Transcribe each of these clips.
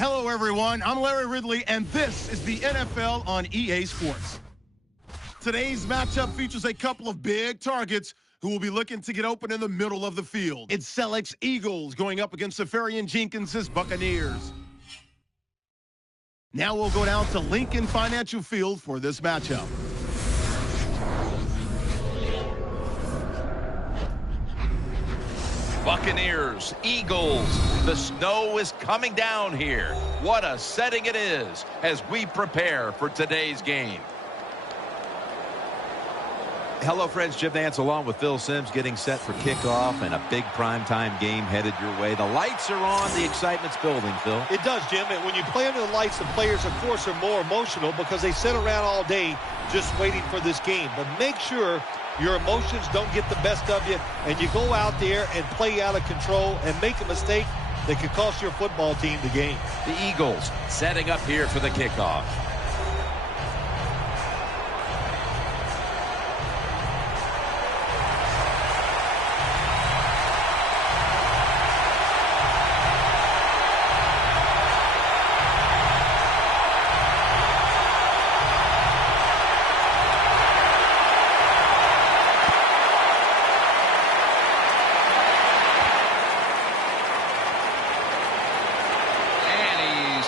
Hello, everyone. I'm Larry Ridley, and this is the NFL on EA Sports. Today's matchup features a couple of big targets who will be looking to get open in the middle of the field. It's Select's Eagles going up against Safarian Jenkins' Buccaneers. Now we'll go down to Lincoln Financial Field for this matchup. Buccaneers, Eagles, the snow is coming down here. What a setting it is as we prepare for today's game. Hello, friends. Jim Nantz along with Phil Simms getting set for kickoff and a big primetime game headed your way. The lights are on. The excitement's building, Phil. It does, Jim. And when you play under the lights, the players, of course, are more emotional because they sit around all day just waiting for this game. But make sure your emotions don't get the best of you, and you go out there and play out of control and make a mistake that could cost your football team the game. The Eagles setting up here for the kickoff.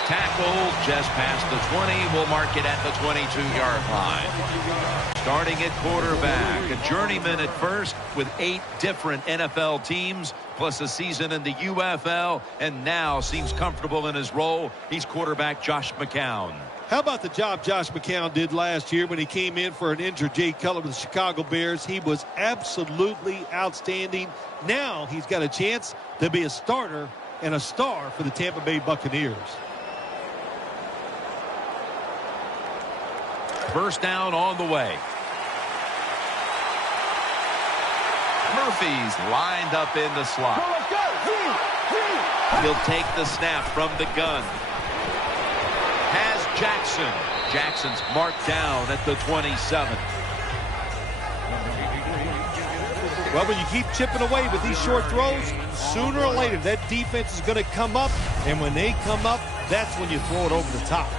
Tackled just past the 20. We'll mark it at the 22-yard line. Starting at quarterback, a journeyman at first with 8 different NFL teams, plus a season in the UFL, and now seems comfortable in his role. He's quarterback Josh McCown. How about the job Josh McCown did last year when he came in for an injured Jay Cutler with the Chicago Bears? He was absolutely outstanding. Now he's got a chance to be a starter and a star for the Tampa Bay Buccaneers. First down on the way. Murphy's lined up in the slot. He'll take the snap from the gun. Has Jackson. Jackson's marked down at the 27. Well, when you keep chipping away with these short throws, sooner or later that defense is going to come up, and when they come up, that's when you throw it over the top.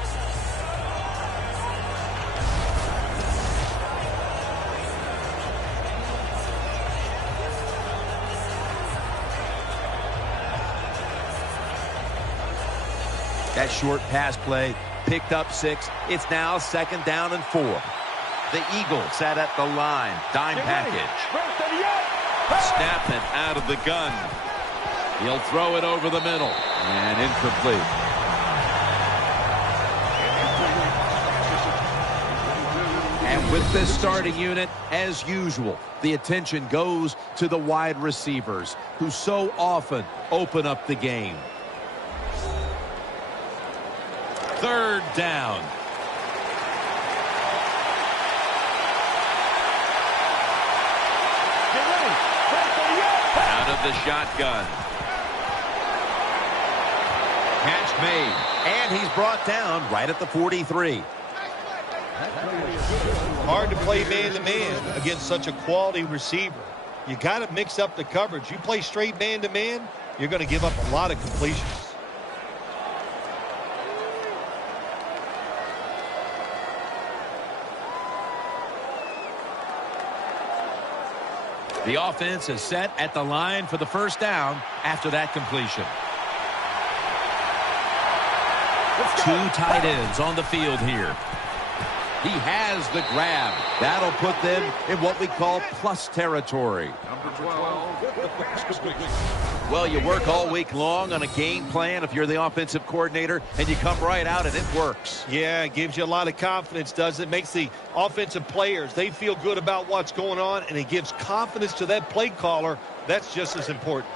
That short pass play picked up 6. It's now 2nd down and 4. The Eagles sat at the line. Dime package. Snapping out of the gun. He'll throw it over the middle. And incomplete. And with this starting unit, as usual, the attention goes to the wide receivers who so often open up the game. 3rd down. Out of the shotgun. Catch made. And he's brought down right at the 43. Hard to play man-to-man against such a quality receiver. You got to mix up the coverage. You play straight man-to-man, you're going to give up a lot of completions. The offense is set at the line for the first down after that completion. 2 tight ends on the field here. He has the grab. That'll put them in what we call plus territory. Number 12. Well, you work all week long on a game plan if you're the offensive coordinator, and you come right out and it works. Yeah, it gives you a lot of confidence, does it? Makes the offensive players, they feel good about what's going on, and it gives confidence to that play caller. That's just as important.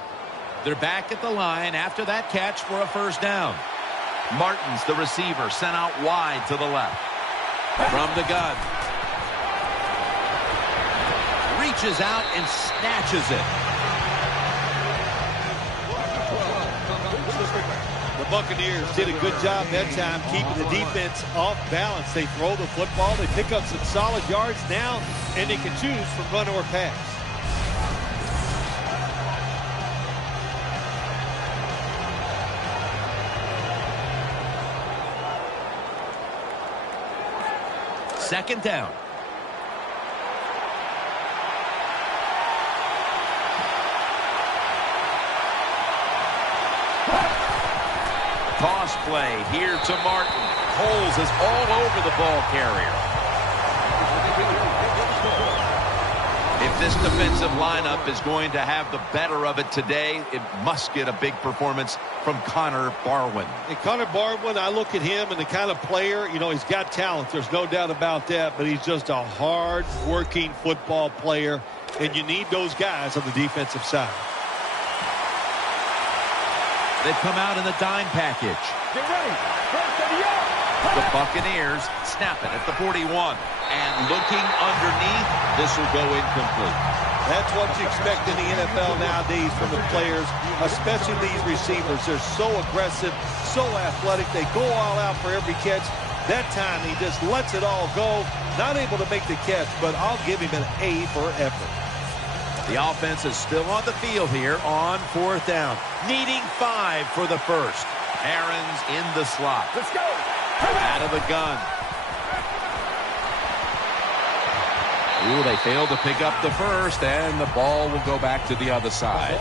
They're back at the line after that catch for a first down. Martin's the receiver, sent out wide to the left. From the gun. Reaches out and snatches it. The Buccaneers did a good job that time keeping the defense off balance. They throw the football, they pick up some solid yards now, and they can choose from run or pass. Second down. Toss play here to Martin. Holes is all over the ball carrier. If this defensive lineup is going to have the better of it today, it must get a big performance from Connor Barwin. And Connor Barwin, I look at him and the kind of player, you know, he's got talent. There's no doubt about that, but he's just a hard-working football player, and you need those guys on the defensive side. They come out in the dime package. Get ready. First of the year. The Buccaneers snap it at the 41. And looking underneath, this will go incomplete. That's what you expect in the NFL nowadays from the players, especially these receivers. They're so aggressive, so athletic. They go all out for every catch. That time, he just lets it all go. Not able to make the catch, but I'll give him an A for effort. The offense is still on the field here on fourth down. Needing 5 for the first. Aaron's in the slot. Let's go. Out of the gun. Ooh, they failed to pick up the first, and the ball will go back to the other side.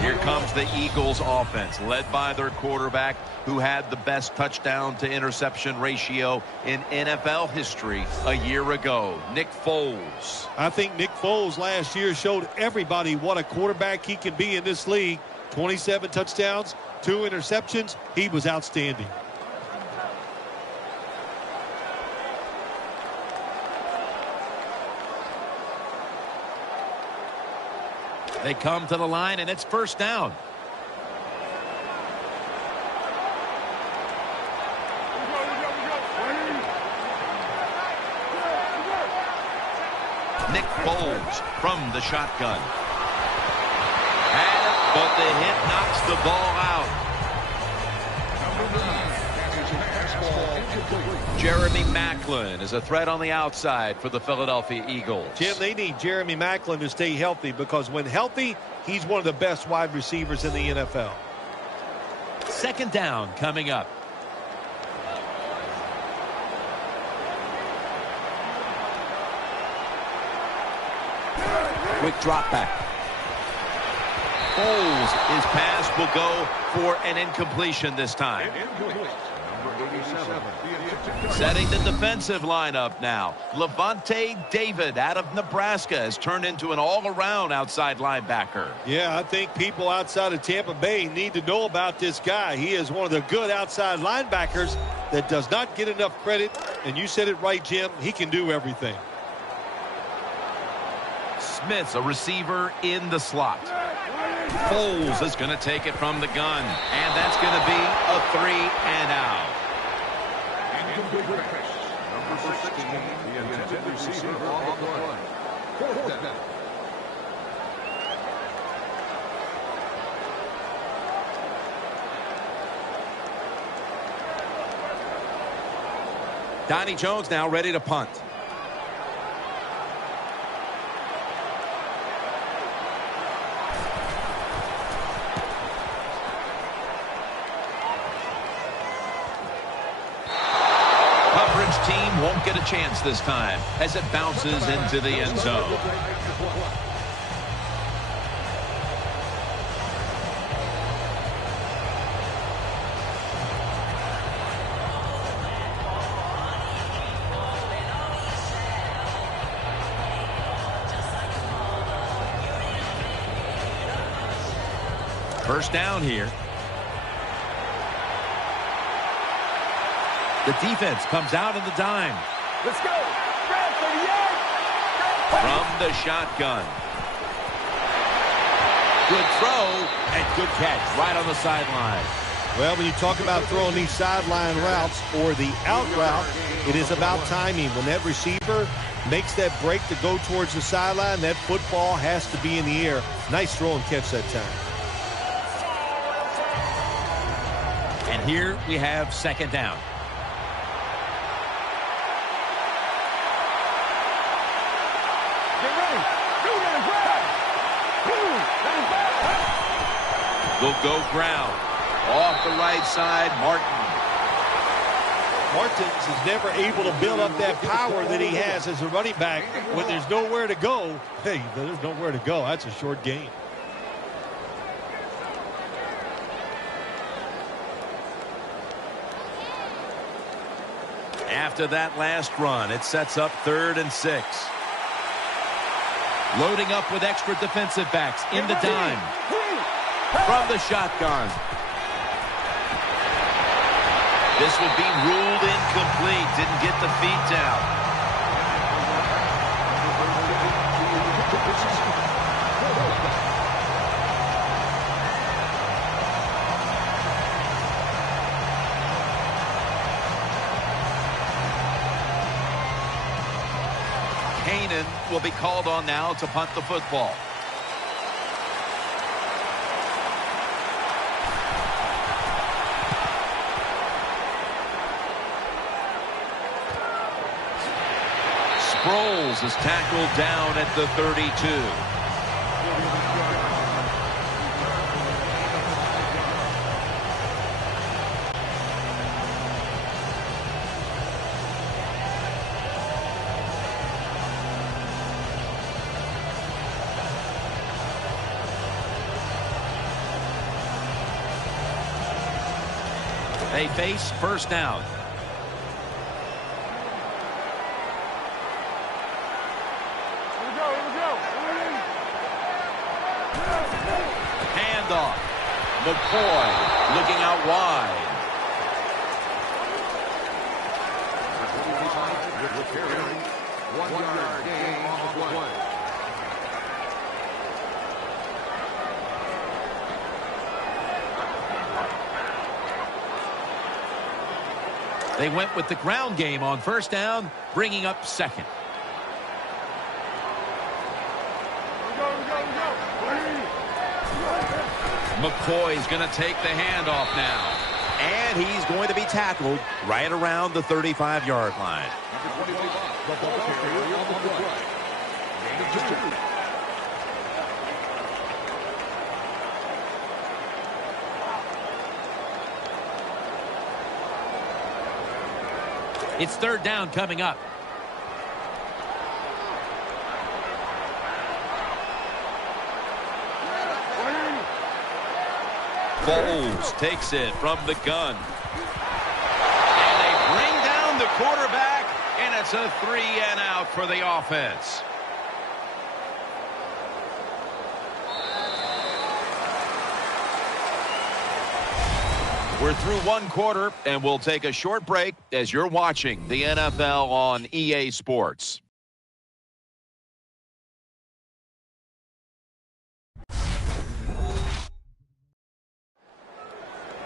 Here comes the Eagles offense, led by their quarterback, who had the best touchdown to interception ratio in NFL history a year ago, Nick Foles. I think Nick Foles last year showed everybody what a quarterback he can be in this league. 27 touchdowns, 2 interceptions. He was outstanding. They come to the line, and it's first down. Nick Foles from the shotgun. But the hit knocks the ball out. Jeremy Maclin is a threat on the outside for the Philadelphia Eagles. Jim, they need Jeremy Maclin to stay healthy, because when healthy, he's one of the best wide receivers in the NFL. Second down coming up. Quick drop back. Foles, his pass will go for an incompletion this time. Setting the defensive lineup now. Levante David out of Nebraska has turned into an all-around outside linebacker. Yeah, I think people outside of Tampa Bay need to know about this guy. He is one of the good outside linebackers that does not get enough credit. And you said it right, Jim. He can do everything. Smith's a receiver in the slot. Foles is going to take it from the gun. And that's going to be a 3 and out. Number 16, the intended receiver on the play. Fourth down. Donnie Jones now ready to punt. Team won't get a chance this time as it bounces into the end zone. First down here. The defense comes out in the dime. Let's go. From the shotgun. Good throw and good catch right on the sideline. Well, when you talk about throwing these sideline routes or the out route, it is about timing. When that receiver makes that break to go towards the sideline, that football has to be in the air. Nice throw and catch that time. And here we have second down. Will go ground. Off the right side, Martin. Martins is never able to build up that power that he has as a running back when there's nowhere to go. Hey, there's nowhere to go. That's a short gain. After that last run, it sets up 3rd and 6. Loading up with extra defensive backs in the dime. From the shotgun. This would be ruled incomplete. Didn't get the feet down. Canaan will be called on now to punt the football. Sproles is tackled down at the 32. They face first down. Handoff. McCoy looking out wide. One-yard gain on the play. They went with the ground game on first down, bringing up second. McCoy's going to take the handoff now. And he's going to be tackled right around the 35-yard line. The ball carrier on the play. Gain of 2. It's third down coming up. Foles takes it from the gun. And they bring down the quarterback, and it's a 3-and-out for the offense. We're through one quarter, and we'll take a short break as you're watching the NFL on EA Sports.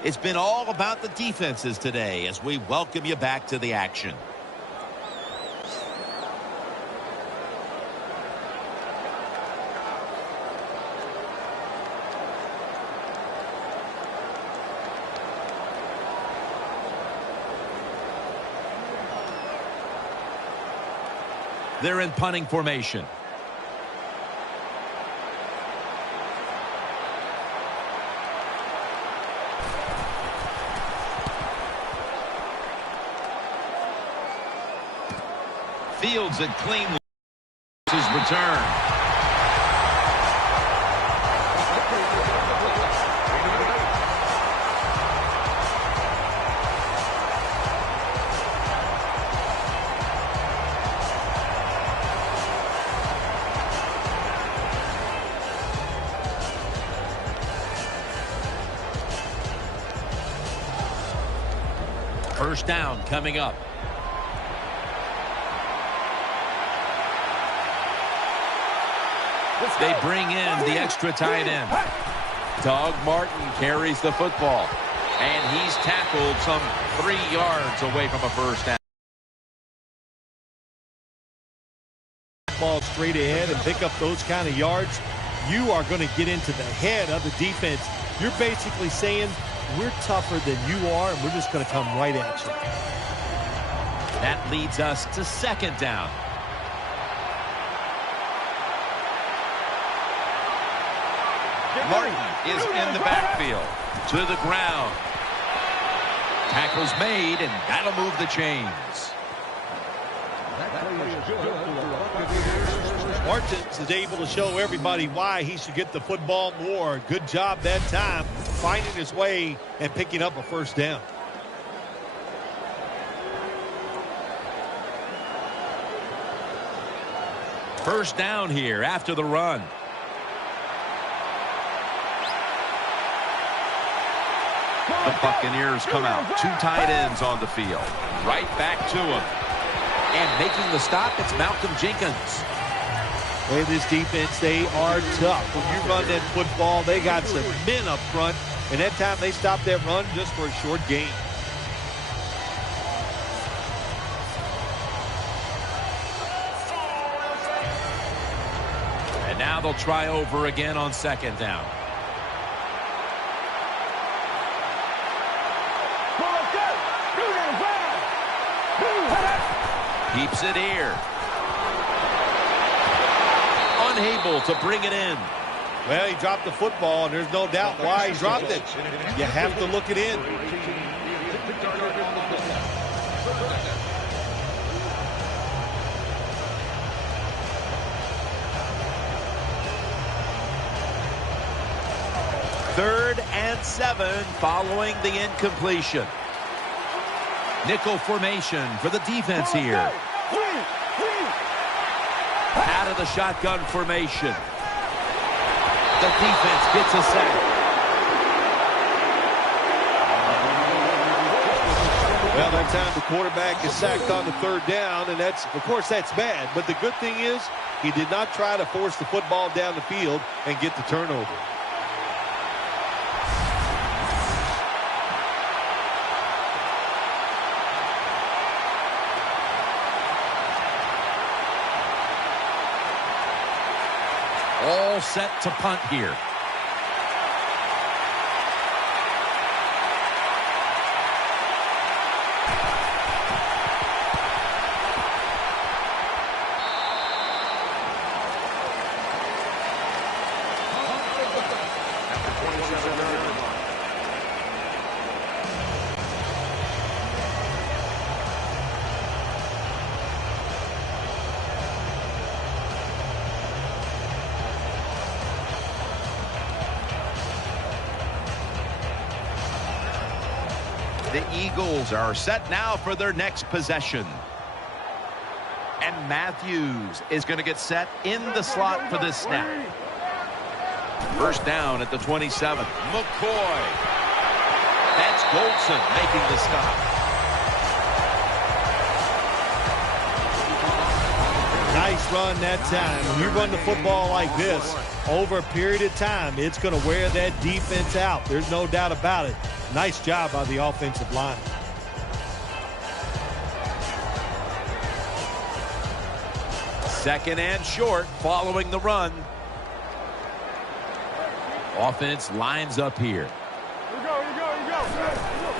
It's been all about the defenses today as we welcome you back to the action. They're in punting formation. Fields it cleanly. His return. First down coming up. They bring in the extra tight end. Doug Martin carries the football. And he's tackled some 3 yards away from a first down. Ball straight ahead and pick up those kind of yards. You are going to get into the head of the defense. You're basically saying, we're tougher than you are, and we're just going to come right at you. That leads us to second down. Martin is in the backfield. To the ground. Tackle's made, and that'll move the chains. Martins is able to show everybody why he should get the football more. Good job that time, finding his way and picking up a first down. First down here after the run. The Buccaneers come out. 2 tight ends on the field. Right back to him. And making the stop, it's Malcolm Jenkins. Hey, this defense, they are tough. When you run that football, they got some men up front. And that time they stopped that run just for a short gain. And now they'll try over again on second down. Keeps it here. Unable to bring it in. Well, he dropped the football, and there's no doubt why he dropped it. You have to look it in. Third and 7 following the incompletion. Nickel formation for the defense here. Out of the shotgun formation. The defense gets a sack. Well, that time the quarterback is sacked on the third down, and that's, of course, that's bad. But the good thing is he did not try to force the football down the field and get the turnover. All set to punt here. The Eagles are set now for their next possession. And Matthews is going to get set in the slot for this snap. First down at the 27. McCoy. That's Goldson making the stop. Nice run that time. When you run the football like this, over a period of time, it's going to wear that defense out. There's no doubt about it. Nice job by the offensive line. Second and short following the run. Offense lines up here.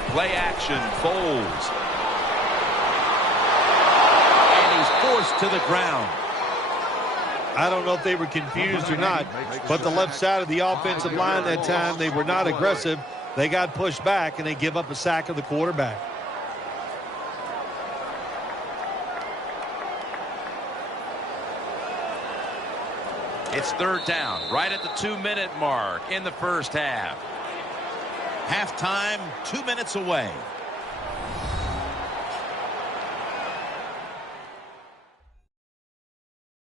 Play action, Foles. And he's forced to the ground. I don't know if they were confused or not, but the left side of the offensive line that time, they were not aggressive. They got pushed back, and they give up a sack of the quarterback. It's third down, right at the 2-minute mark in the first half. Halftime, 2 minutes away.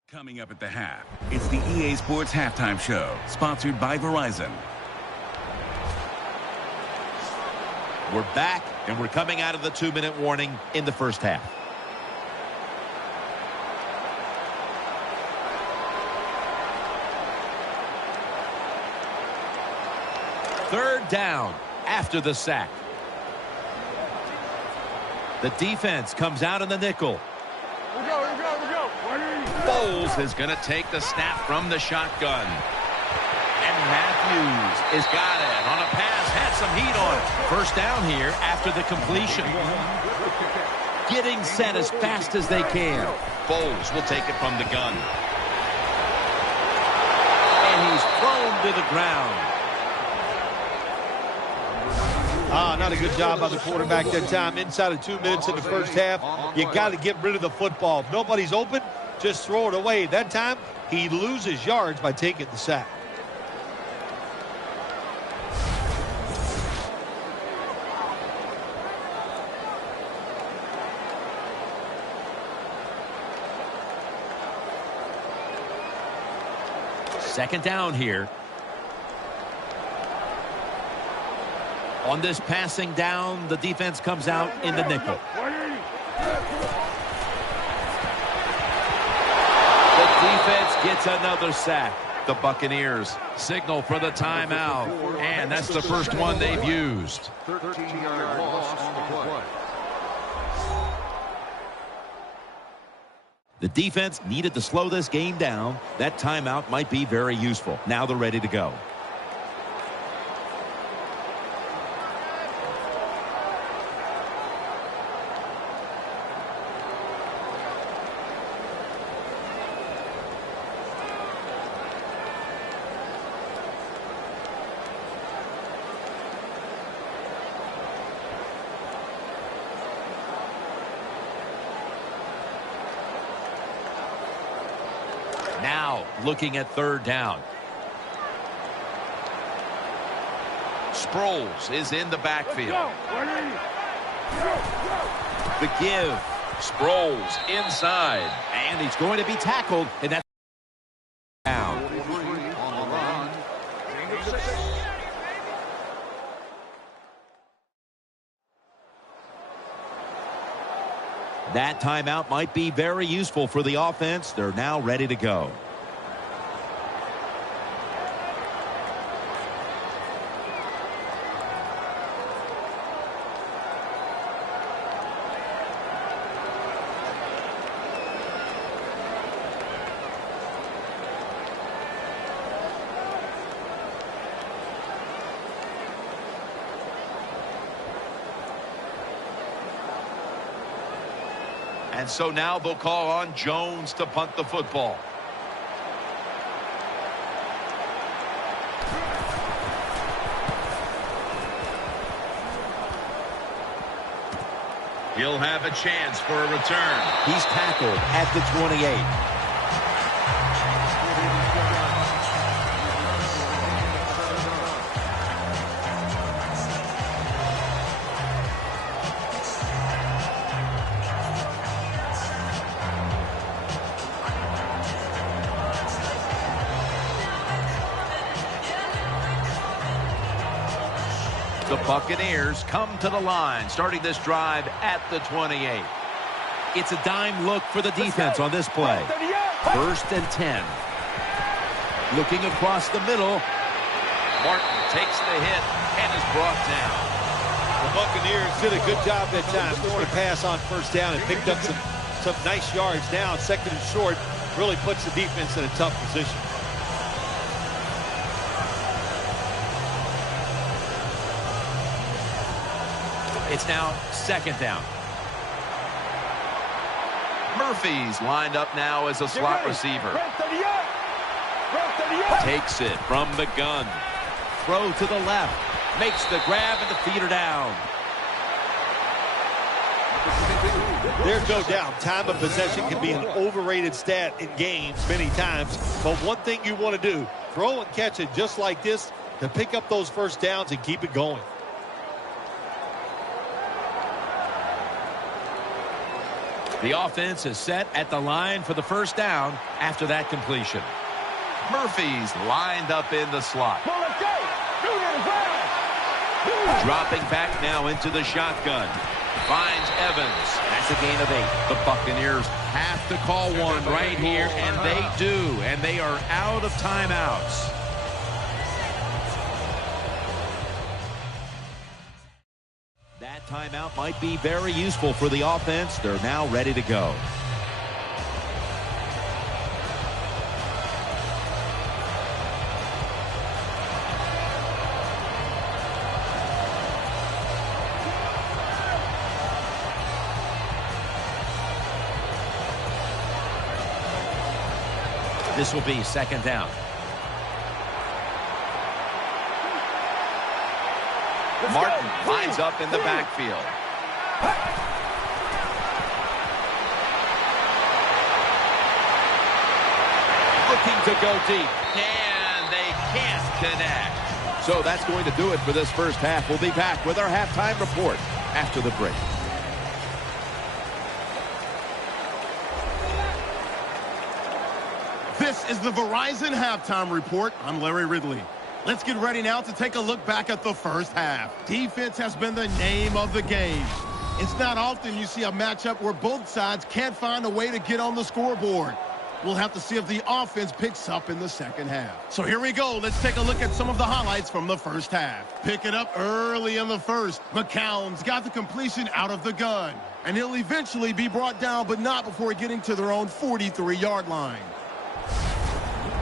Coming up at the half, it's the EA Sports Halftime Show, sponsored by Verizon. We're back, and we're coming out of the 2-minute warning in the first half. Third down after the sack. The defense comes out in the nickel. Foles is going to take the snap from the shotgun. And Matthews has got it on a pass. Had some heat on it. First down here after the completion. Getting set as fast as they can. Foles will take it from the gun. And he's thrown to the ground. Not a good job by the quarterback that time. Inside of 2 minutes in the first half, you got to get rid of the football. If nobody's open, just throw it away. That time, he loses yards by taking the sack. Second down here. On this passing down, the defense comes out in the nickel. The defense gets another sack. The Buccaneers signal for the timeout, and that's the first one they've used. 13-yard loss on the play. The defense needed to slow this game down. That timeout might be very useful. Now they're ready to go. Now looking at third down. Sproles is in the backfield. The give. Sproles inside. And he's going to be tackled. And that's down. On the run. That timeout might be very useful for the offense. They're now ready to go. And so now they'll call on Jones to punt the football. He'll have a chance for a return. He's tackled at the 28. The Buccaneers come to the line, starting this drive at the 28. It's a dime look for the defense on this play. First and 10. Looking across the middle. Martin takes the hit and is brought down. The Buccaneers did a good job that time throwing a pass on first down and picked up some nice yards. Now, second and short, really puts the defense in a tough position. It's now second down. Murphy's lined up now as a slot receiver. Takes it from the gun. Throw to the left. Makes the grab and the feeder down. There's no doubt time of possession can be an overrated stat in games many times. But one thing you want to do, throw and catch it just like this to pick up those first downs and keep it going. The offense is set at the line for the first down after that completion. Murphy's lined up in the slot. Dropping back now into the shotgun. Finds Evans. That's a gain of 8. The Buccaneers have to call one right here, and they do. And they are out of timeouts. That timeout might be very useful for the offense. They're now ready to go. This will be second down. Martin lines up in the backfield. Looking to go deep, and they can't connect. So that's going to do it for this first half. We'll be back with our halftime report after the break. This is the Verizon Halftime Report. I'm Larry Ridley. Let's get ready now to take a look back at the first half. Defense has been the name of the game. It's not often you see a matchup where both sides can't find a way to get on the scoreboard. We'll have to see if the offense picks up in the second half. So here we go. Let's take a look at some of the highlights from the first half. Pick it up early in the first. McCown's got the completion out of the gun. And he'll eventually be brought down, but not before getting to their own 43-yard line.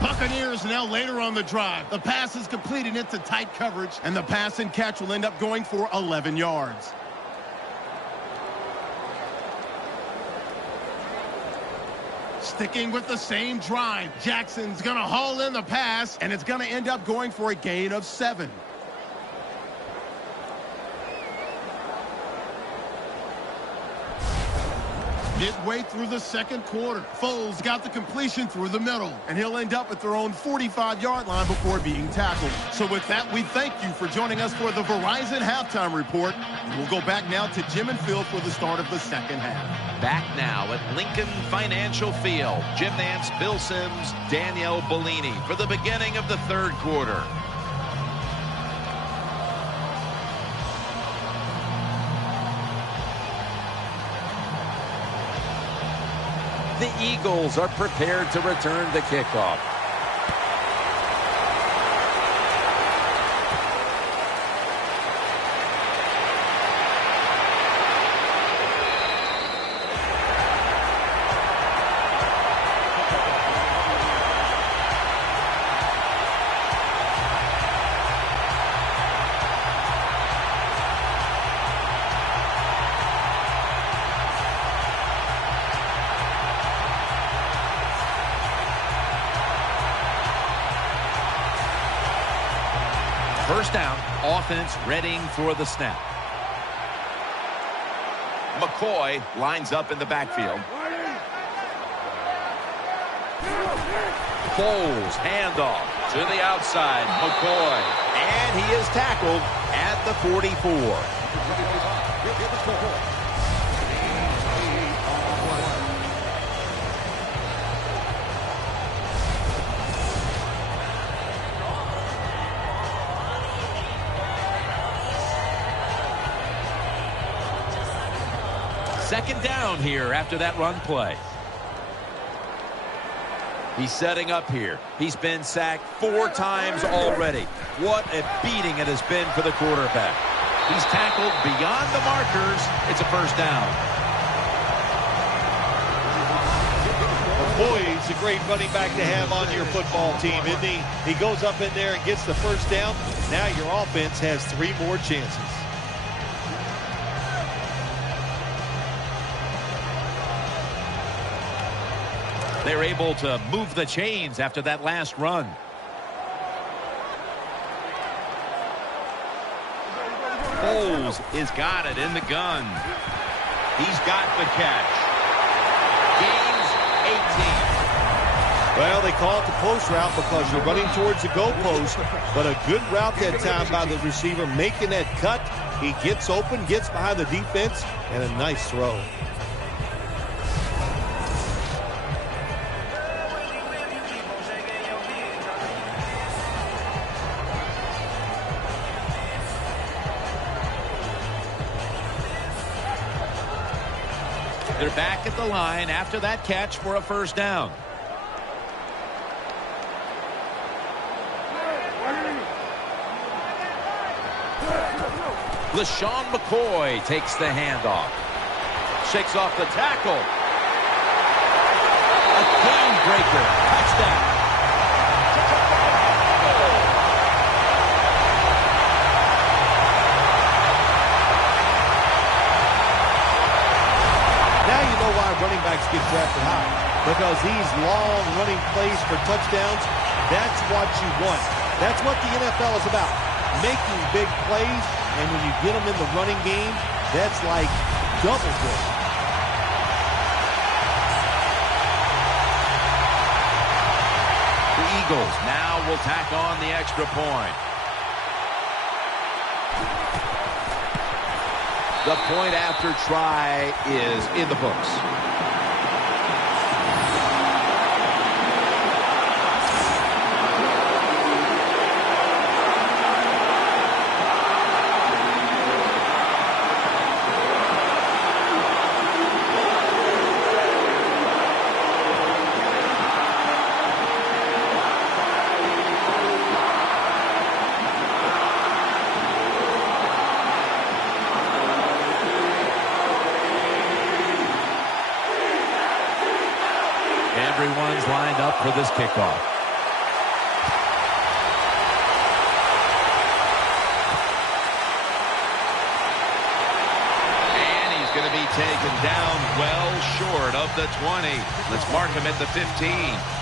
Buccaneers now later on the drive. The pass is completed into tight coverage, and the pass and catch will end up going for 11 yards. Sticking with the same drive, Jackson's going to haul in the pass, and it's going to end up going for a gain of 7. Midway through the second quarter, Foles got the completion through the middle, and he'll end up at their own 45-yard line before being tackled. So with that, we thank you for joining us for the Verizon Halftime Report. And we'll go back now to Jim and Phil for the start of the second half. Back now at Lincoln Financial Field. Jim Nance, Bill Sims, Danielle Bellini for the beginning of the third quarter. The Eagles are prepared to return the kickoff. First down, offense readying for the snap. McCoy lines up in the backfield. Foles, handoff to the outside. McCoy, and he is tackled at the 44. Second down here after that run play. He's setting up here. He's been sacked 4 times already. What a beating it has been for the quarterback. He's tackled beyond the markers. It's a first down. Boy, he's a great running back to have on your football team, isn't he? He goes up in there and gets the first down. Now your offense has 3 more chances. They're able to move the chains after that last run. Foles has got it in the gun. He's got the catch. Gains 18. Well, they call it the post route because you're running towards the goalpost, but a good route that time by the receiver making that cut. He gets open, gets behind the defense, and a nice throw. They're back at the line after that catch for a first down. LaShawn McCoy takes the handoff. Shakes off the tackle. A game breaker. Touchdown. Running backs get drafted high because these long running plays for touchdowns, that's what you want. That's what the NFL is about. making big plays, and when you get them in the running game, that's like double good. The Eagles now will tack on the extra point. The point after try is in the books. Everyone's lined up for this kickoff. And he's going to be taken down well short of the 20. Let's mark him at the 15.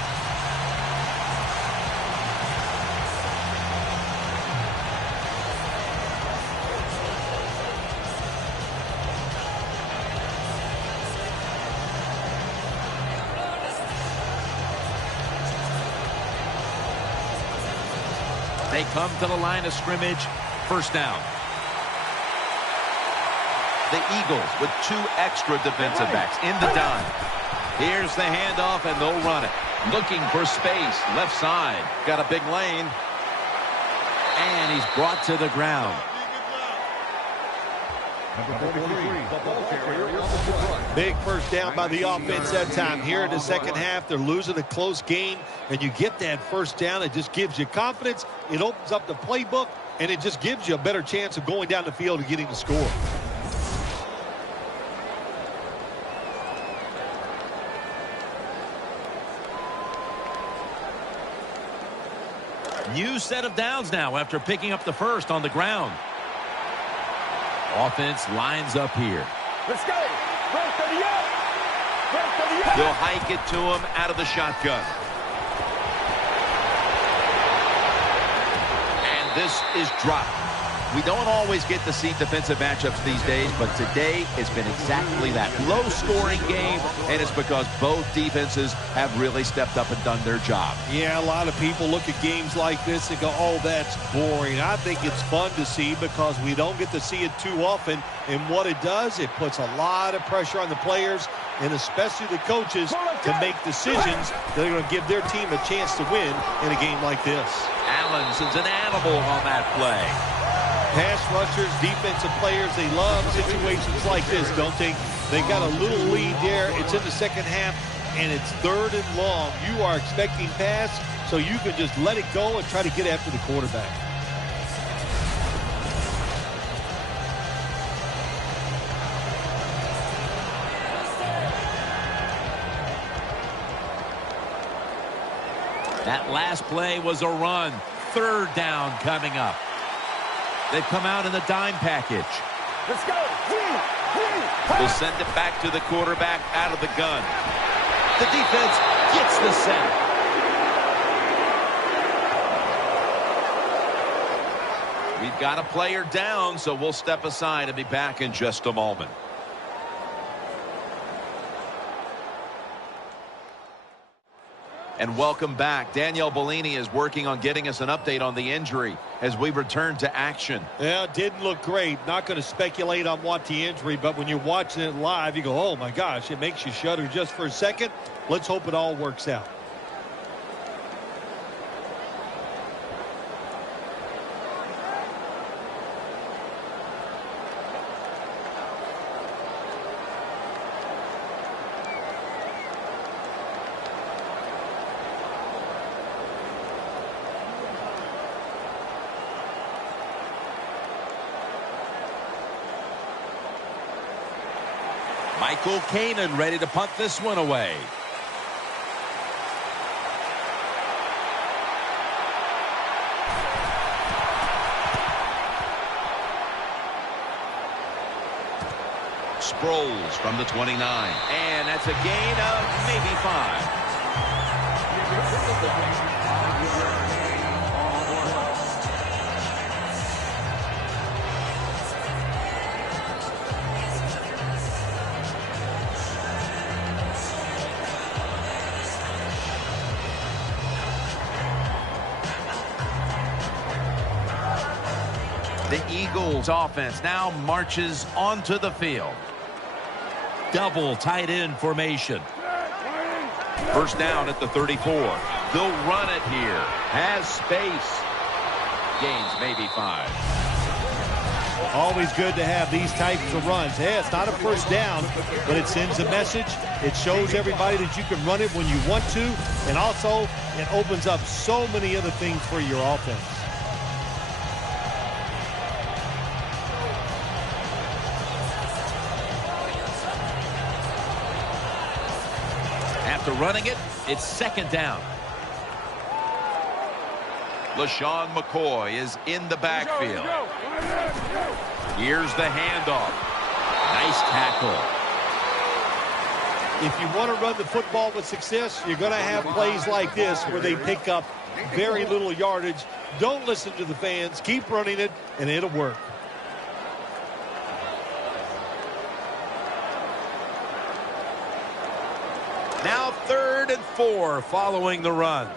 They come to the line of scrimmage, first down. The Eagles with 2 extra defensive backs in the dime. Here's the handoff, and they'll run it. Looking for space, left side. Got a big lane. And he's brought to the ground. Big first down by the offense that time. Here in the second half, they're losing a close game, and you get that first down. It just gives you confidence. It opens up the playbook, and it just gives you a better chance of going down the field and getting the score. New set of downs now after picking up the first on the ground. Offense lines up here. Let's go. Run 38. Run 38. They'll hike it to him out of the shotgun. And this is dropped. We don't always get to see defensive matchups these days, but today it's been exactly that. Low-scoring game, and it's because both defenses have really stepped up and done their job. Yeah, a lot of people look at games like this and go, oh, that's boring. I think it's fun to see because we don't get to see it too often. And what it does, it puts a lot of pressure on the players and especially the coaches to make decisions that are going to give their team a chance to win in a game like this. Allen's an animal on that play. Pass rushers, defensive players, they love situations like this, don't they? They got a little lead there. It's in the second half, and it's 3rd and long. You are expecting pass, so you can just let it go and try to get after the quarterback. That last play was a run. 3rd down coming up. They've come out in the dime package. Let's go. We'll send it back to the quarterback out of the gun. The defense gets the sack. We've got a player down, so we'll step aside and be back in just a moment. And welcome back. Danielle Bellini is working on getting us an update on the injury as we return to action. Yeah, it didn't look great. Not going to speculate on what the injury, but when you're watching it live, you go, oh my gosh, it makes you shudder just for a second. Let's hope it all works out. Michael Kanan ready to punt this one away. Sproles from the 29. And that's a gain of maybe 5. The Eagles offense now marches onto the field. Double tight end formation. First down at the 34. They'll run it here. Has space. Gains maybe 5. Always good to have these types of runs. Yeah, it's not a first down, but it sends a message. It shows everybody that you can run it when you want to, and also it opens up so many other things for your offense. After running it, it's second down. LaShawn McCoy is in the backfield. Here's the handoff. Nice tackle. If you want to run the football with success, you're going to have plays like this where they pick up very little yardage. Don't listen to the fans. Keep running it, and it'll work. Now 3rd and 4 following the run.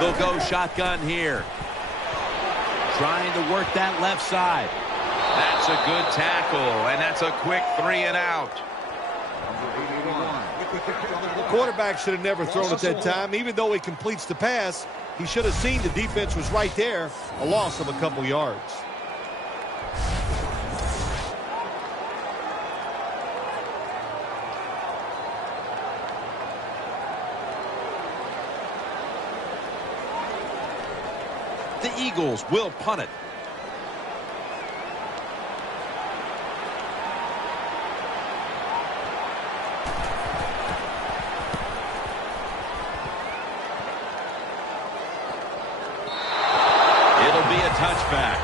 They'll go shotgun here. Trying to work that left side. That's a good tackle, and that's a quick 3 and out. The quarterback should have never thrown at that time. Even though he completes the pass, he should have seen the defense was right there. A loss of a couple yards. The Eagles will punt it. It'll be a touchback.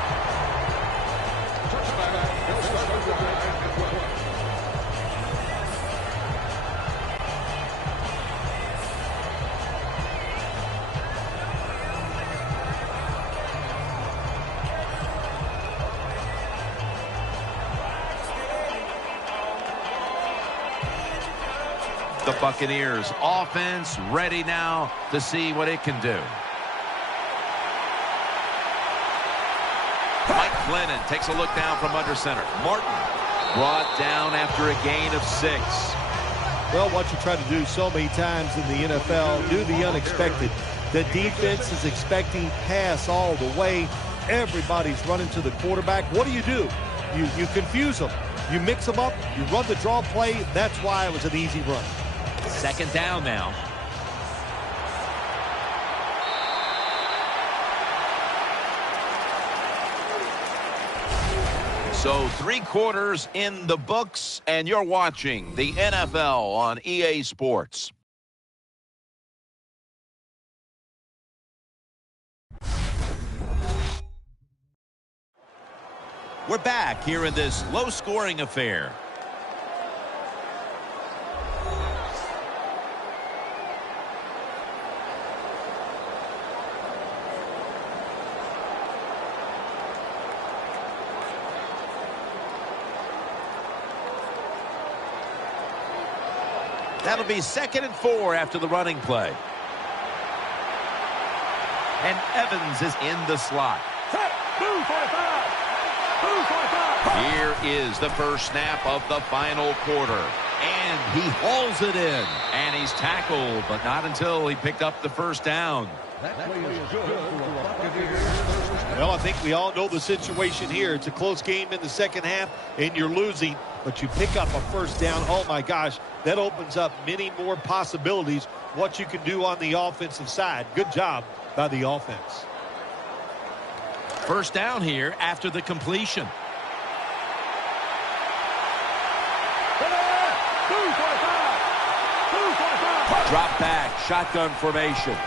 The Buccaneers offense ready now to see what it can do. Mike Glennon takes a look down from under center. Martin brought down after a gain of 6. Well, what you try to do so many times in the NFL, do the unexpected. The defense is expecting pass all the way. Everybody's running to the quarterback. What do? You confuse them. You mix them up. You run the draw play. That's why it was an easy run. Second down now. So 3 quarters in the books, and you're watching the NFL on EA Sports. We're back here in this low-scoring affair. That'll be 2nd and 4 after the running play. And Evans is in the slot. Here is the first snap of the final quarter. And he hauls it in. And he's tackled, but not until he picked up the first down. Well, I think we all know the situation here. It's a close game in the second half, and you're losing, but you pick up a first down. Oh, my gosh, that opens up many more possibilities, what you can do on the offensive side. Good job by the offense. First down here after the completion. Drop back, shotgun formation.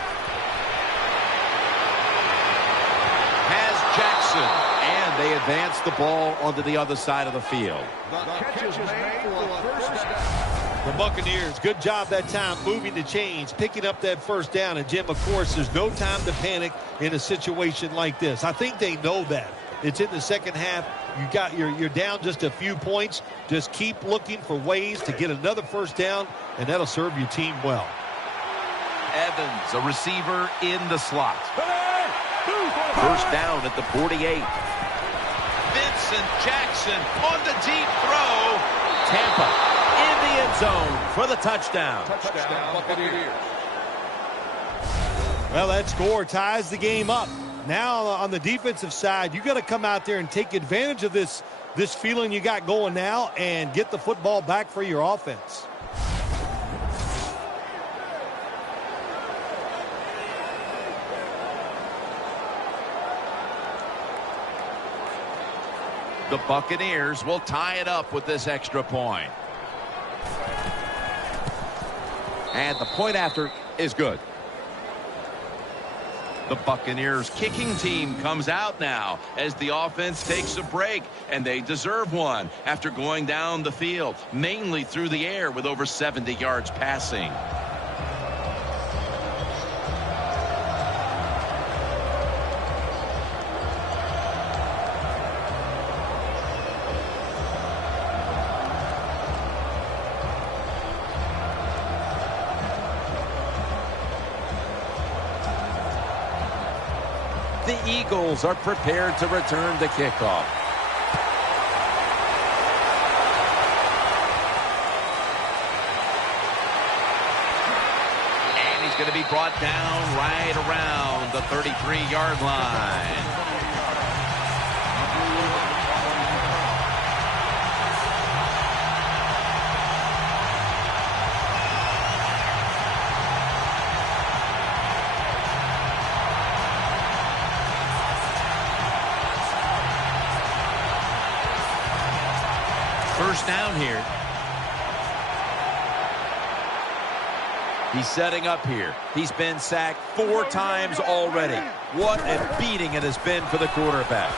Has Jackson, and they advance the ball onto the other side of the field. The Buccaneers, good job that time moving the chains, picking up that first down. And, Jim, of course, there's no time to panic in a situation like this. I think they know that. It's in the second half. You're down just a few points. Just keep looking for ways to get another first down, and that'll serve your team well. Evans, a receiver in the slot. First down at the 48. Vincent Jackson on the deep throw. Tampa in the end zone for the touchdown. Touchdown, Buccaneers. Well, that score ties the game up. Now on the defensive side, you got to come out there and take advantage of this feeling you got going now and get the football back for your offense. The Buccaneers will tie it up with this extra point. And the point after is good. The Buccaneers kicking team comes out now as the offense takes a break, and they deserve one after going down the field, mainly through the air with over 70 yards passing. The Eagles are prepared to return the kickoff. And he's going to be brought down right around the 33-yard line. First down here. He's setting up here. He's been sacked 4 times already. What a beating it has been for the quarterback.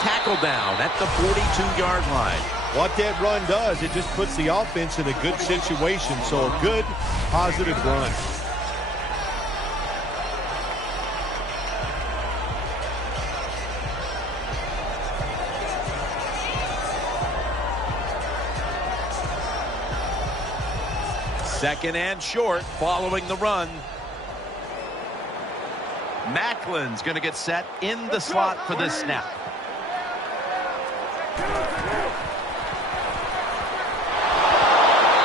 Tackle down at the 42-yard line. What that run does, it just puts the offense in a good situation. So a good, positive run. Second and short following the run. Macklin's going to get set in the slot for this snap.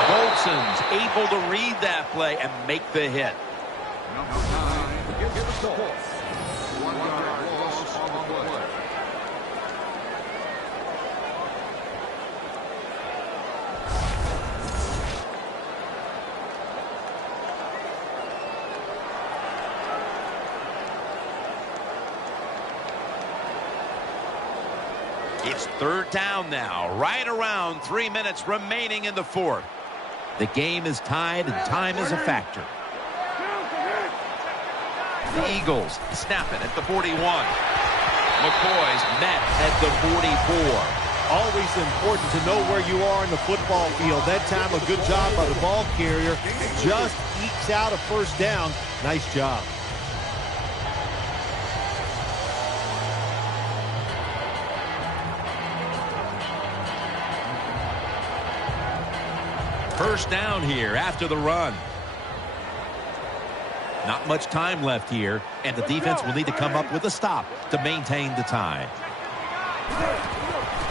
Bolson's able to read that play and make the hit. Number 9, give us the ball. 1 yard loss on the play. It's third down now, right around 3 minutes remaining in the fourth. The game is tied and time is a factor. The Eagles snap it at the 41. McCoy's met at the 44. Always important to know where you are in the football field. That time, a good job by the ball carrier. Just ekes out a first down. Nice job. First down here after the run. Not much time left here, and the defense will need to come up with a stop to maintain the tie.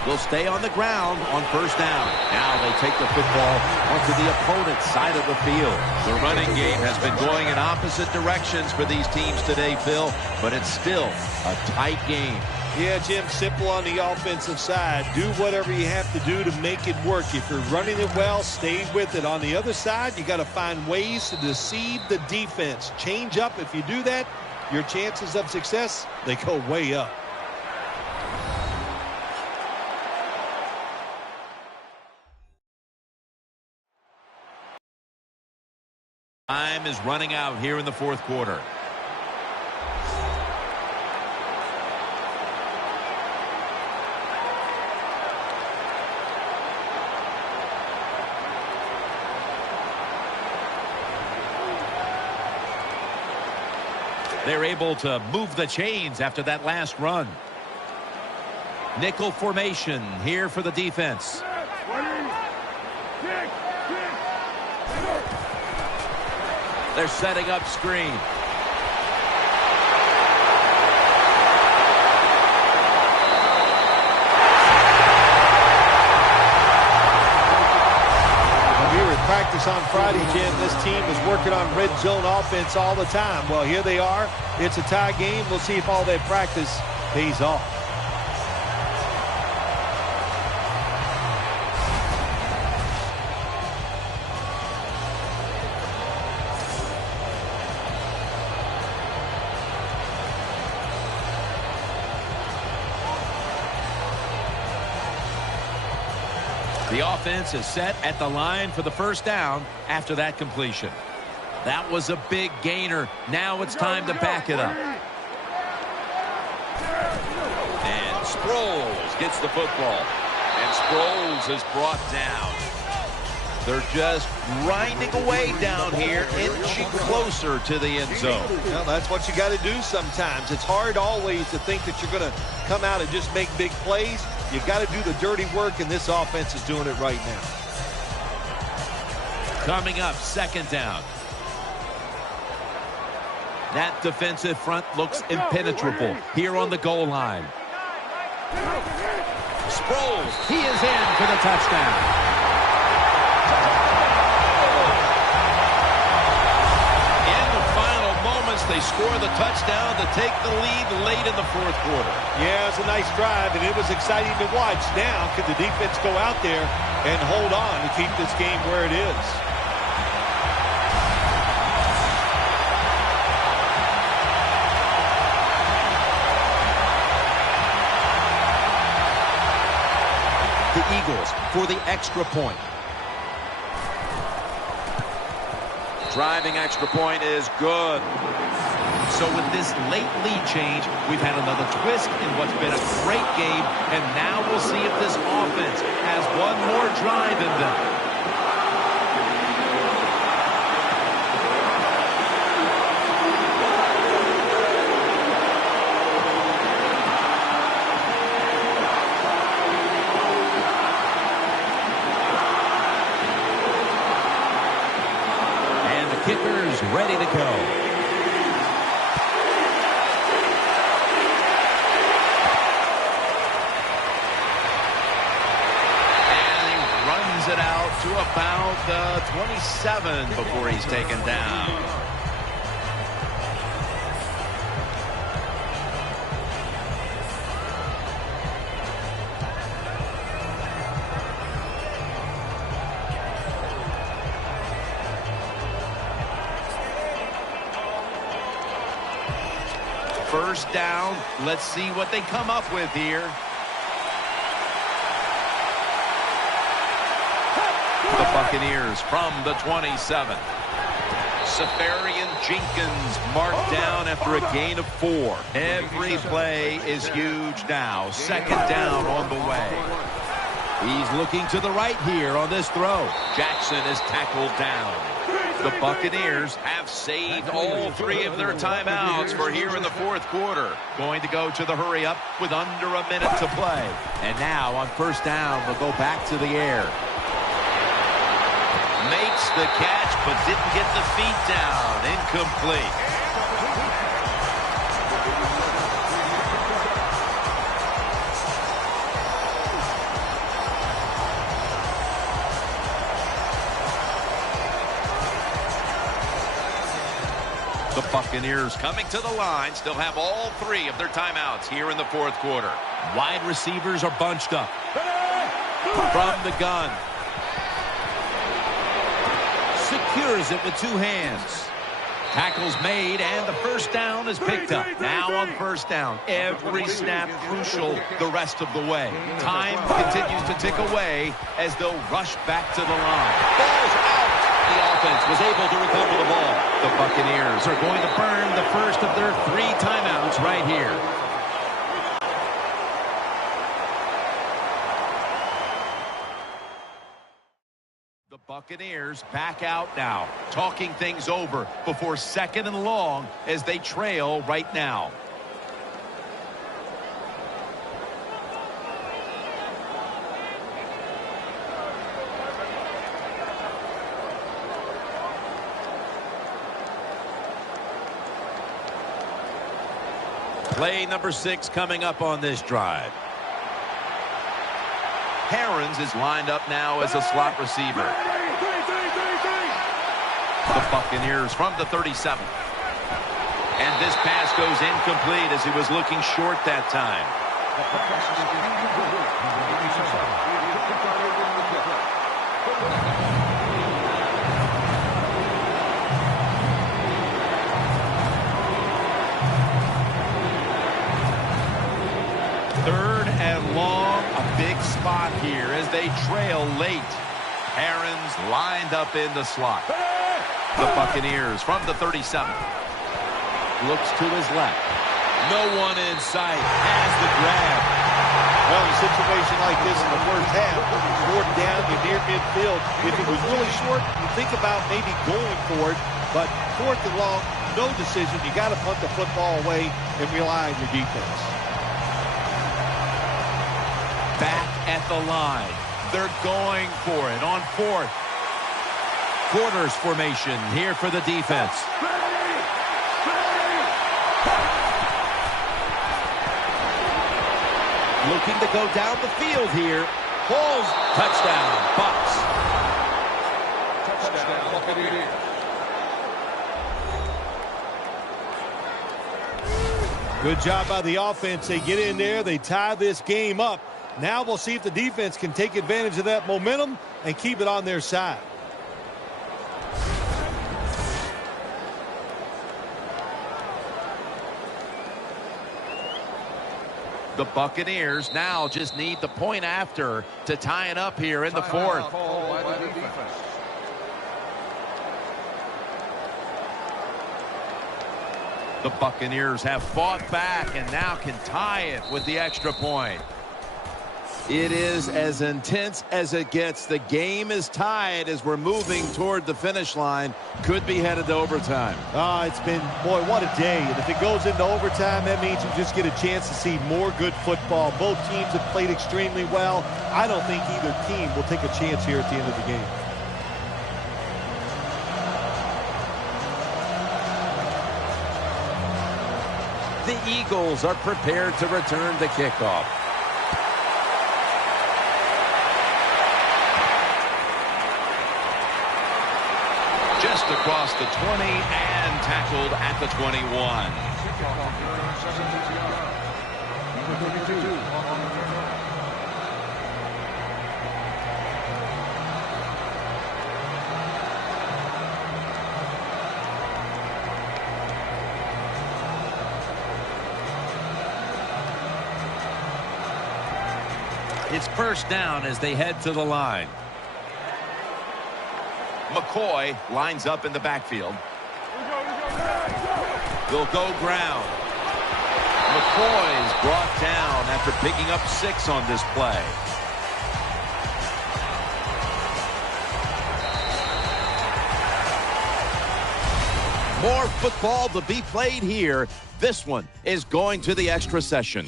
Will stay on the ground on first down. Now they take the football onto the opponent's side of the field. The running game has been going in opposite directions for these teams today, Phil, but it's still a tight game. Yeah, Jim, simple on the offensive side. Do whatever you have to do to make it work. If you're running it well, stay with it. On the other side, you got to find ways to deceive the defense. Change up. If you do that, your chances of success, they go way up. Time is running out here in the fourth quarter. They're able to move the chains after that last run. Nickel formation here for the defense. They're setting up screen. Practice on Friday, Jim. This team is working on red zone offense all the time. Well, here they are. It's a tie game. We'll see if all that practice pays off. The offense is set at the line for the first down after that completion. That was a big gainer. Now it's time to back it up. And Sproles gets the football. And Sproles is brought down. They're just grinding away down here, inching closer to the end zone. Well, that's what you got to do sometimes. It's hard always to think that you're going to come out and just make big plays. You got to do the dirty work, and this offense is doing it right now. Coming up, second down. That defensive front looks impenetrable here on the goal line. Sproles, he is in for the touchdown. They score the touchdown to take the lead late in the fourth quarter. Yeah, it was a nice drive, and it was exciting to watch. Now, could the defense go out there and hold on to keep this game where it is? The Eagles for the extra point. Driving extra point is good. So with this late lead change, we've had another twist in what's been a great game, and now we'll see if this offense has one more drive in them. And the kicker's ready to go. It out to about the 27 before he's taken down. First down. Let's see what they come up with here. The Buccaneers from the 27. Safarian Jenkins marked down after a gain of 4. Every play is huge now. Second down on the way. He's looking to the right here on this throw. Jackson is tackled down. The Buccaneers have saved all 3 of their timeouts for here in the fourth quarter. Going to go to the hurry up with under a minute to play. And now on first down, they'll go back to the air. Makes the catch, but didn't get the feet down. Incomplete. The Buccaneers coming to the line, still have all 3 of their timeouts here in the fourth quarter. Wide receivers are bunched up. From the gun. Secures it with 2 hands. Tackles made, and the first down is picked up. Now on first down, every snap crucial the rest of the way. Time continues to tick away as they'll rush back to the line. Ball's out. The offense was able to recover the ball. The Buccaneers are going to burn the first of their 3 timeouts right here. The Buccaneers back out now, talking things over before second and long as they trail right now. Play number 6 coming up on this drive. Herons is lined up now as a slot receiver. The Buccaneers from the 37. And this pass goes incomplete as he was looking short that time. Third and long, a big spot here as they trail late. Herons lined up in the slot. The Buccaneers from the 37. Looks to his left. No one in sight. Has the grab. Well, in a situation like this in the first half, fourth down, you're near midfield. If it was really short, you think about maybe going for it. But fourth and long, no decision. You got to punt the football away and rely on your defense. Back at the line. They're going for it on fourth. Quarters formation here for the defense. Looking to go down the field here. Pulls. Touchdown, Bucs. Touchdown, Buccaneers. Good job by the offense. They get in there. They tie this game up. Now we'll see if the defense can take advantage of that momentum and keep it on their side. The Buccaneers now just need the point after to tie it up here in the fourth. The Buccaneers have fought back and now can tie it with the extra point. It is as intense as it gets. The game is tied as we're moving toward the finish line. Could be headed to overtime. It's been, boy, what a day. And if it goes into overtime, that means you just get a chance to see more good football. Both teams have played extremely well. I don't think either team will take a chance here at the end of the game. The Eagles are prepared to return the kickoff. Just across the 20 and tackled at the 21. It's first down as they head to the line. McCoy lines up in the backfield. They'll go ground. McCoy's brought down after picking up 6 on this play. More football to be played here. This one is going to the extra session.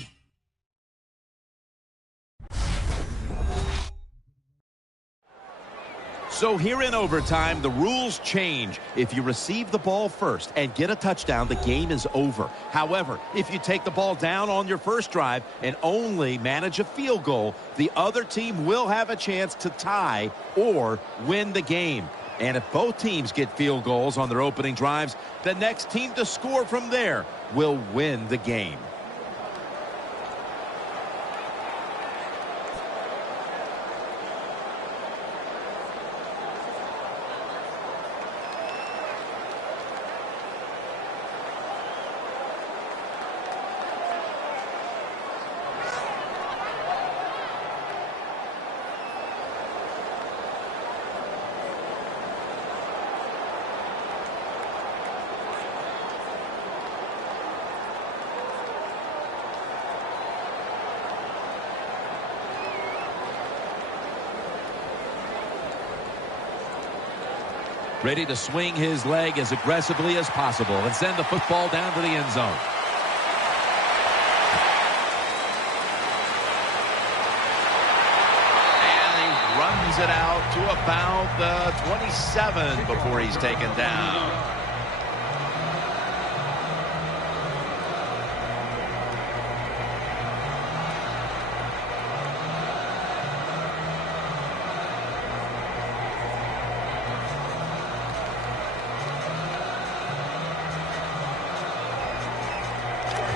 So here in overtime, the rules change. If you receive the ball first and get a touchdown, the game is over. However, if you take the ball down on your first drive and only manage a field goal, the other team will have a chance to tie or win the game. And if both teams get field goals on their opening drives, the next team to score from there will win the game. Ready to swing his leg as aggressively as possible and send the football down to the end zone. And he runs it out to about the 27 before he's taken down.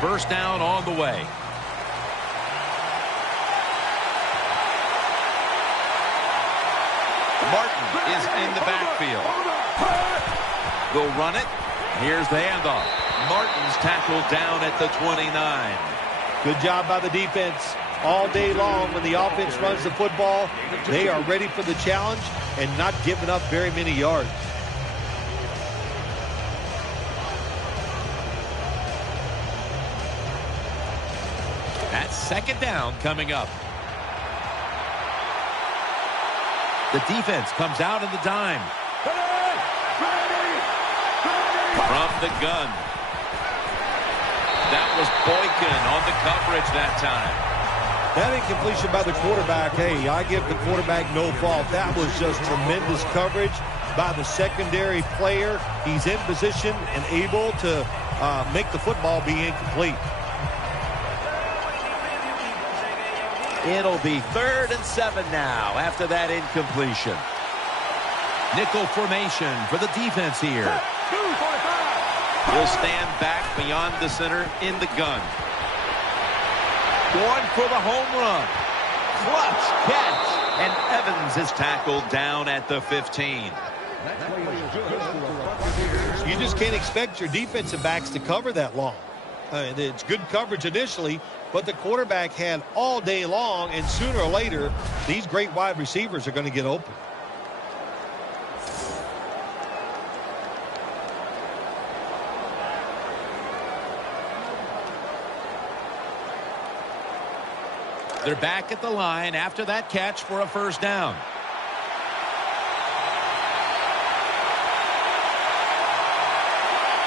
First down on the way. Martin is in the backfield. They'll run it. Here's the handoff. Martin's tackled down at the 29. Good job by the defense. All day long when the offense runs the football, they are ready for the challenge and not giving up very many yards. That's second down coming up. The defense comes out in the dime. From the gun. That was Boykin on the coverage that time. That incompletion by the quarterback, hey, I give the quarterback no fault. That was just tremendous coverage by the secondary player. He's in position and able to make the football be incomplete. It'll be 3rd and 7 now after that incompletion. Nickel formation for the defense here. Will stand back beyond the center in the gun. Going for the home run. Clutch catch. And Evans is tackled down at the 15. You just can't expect your defensive backs to cover that long. It's good coverage initially, but the quarterback had all day long, and sooner or later, these great wide receivers are going to get open. They're back at the line after that catch for a first down.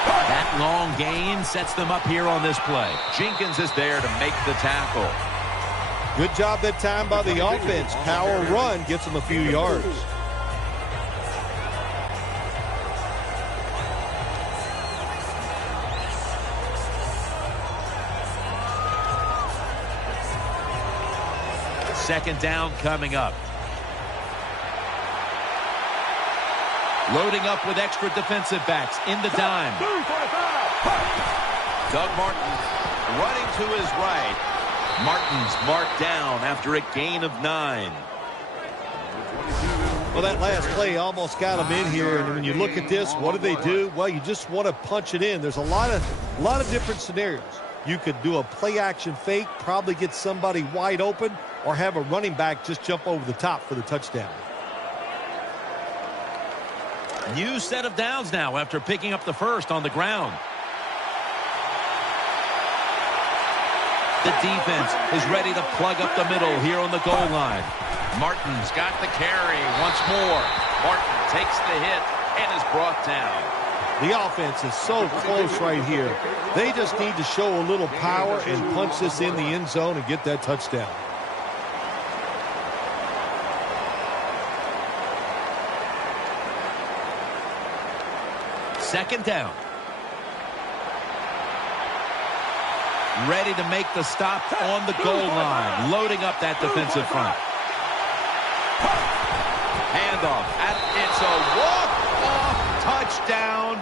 That long gain sets them up here on this play. Jenkins is there to make the tackle. Good job that time by the offense. Power run gets them a few yards. Second down coming up. Loading up with extra defensive backs in the dime. Doug Martin running to his right. Martin's marked down after a gain of 9. Well, that last play almost got them in here, and when you look at this, what do they do? Well, you just want to punch it in. There's a lot of different scenarios. You could do a play-action fake, probably get somebody wide open, or have a running back just jump over the top for the touchdown. New set of downs now after picking up the first on the ground. The defense is ready to plug up the middle here on the goal line. Martin's got the carry once more. Martin takes the hit and is brought down. The offense is so close right here. They just need to show a little power and punch this in the end zone and get that touchdown. Second down. Ready to make the stop on the goal line. Loading up that defensive front. Handoff. It's a walk-off touchdown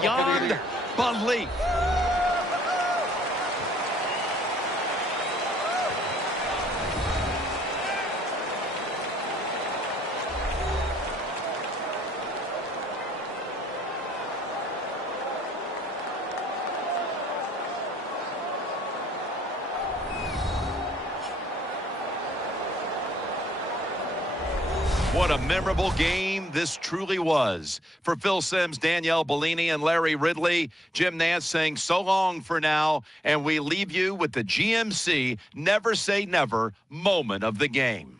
beyond belief. What a memorable game this truly was. For Phil Simms, Danielle Bellini, and Larry Ridley, Jim Nance saying so long for now, and we leave you with the GMC Never Say Never moment of the game.